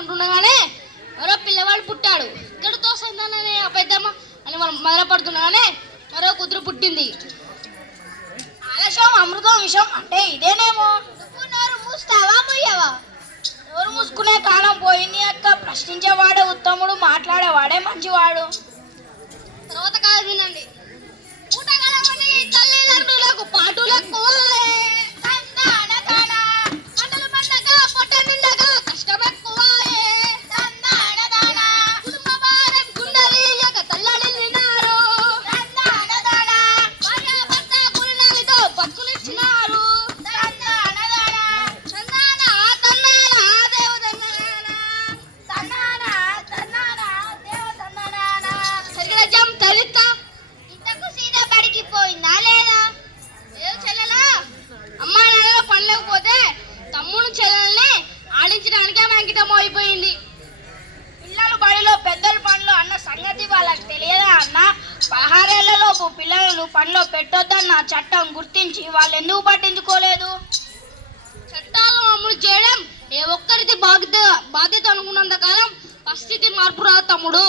ఉంటుండగానే మరో పిల్లవాడు పుట్టాడు. ఇక్కడితో సంతాననే అబద్ధమా అని మనం మొదలుపడుతుండగానే మరో కూతురు పుట్టింది. ఆలస్యం అమృతం విషం అంటే ఇదేనేమో. నువ్వు నోరు మూస్తావా ముయ్యవా? నోరు మూసుకునే కాలం పోయింది అక్క. ప్రశ్నించేవాడే ఉత్తముడు, మాట్లాడేవాడే మంచివాడు. తర్వాత కాదు వినండి. తల్లిదండ్రులకు పాటులకు అయిపోయింది. పిల్లలు బడిలో పెద్దలు పనులు అన్న సంగతి వాళ్ళకి తెలియదా అన్న? 16 ఏళ్లలోపు పిల్లలు పనిలో పెట్టొద్దన్న చట్టం గుర్తించి వాళ్ళు ఎందుకు పట్టించుకోలేదు? చట్టాలను అమలు చేయడం ఏ ఒక్కరిది బాధ్యత అనుకున్నంత కాలం పరిస్థితి మార్పు రా తమ్ముడు.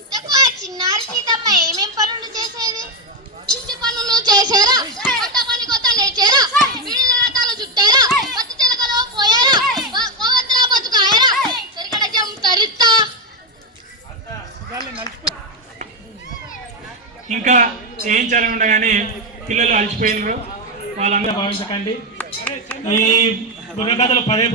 ఇంతకు ఆ చిన్నారి సీతమ్మ ఏమేం పనులు చేసేది? ఇంటి పనులు చేసారా? కొత్త పని కొత్త నేర్చారా? వీళ్ళ చుట్టారా? పత్తి చిలకలో పోయారా? ఇంకా చేయించాలి ఉండగానే పిల్లలు అలసిపోయినారు. వాళ్ళందరూ భావించకండి. ఈ బుర్రకథలు పదే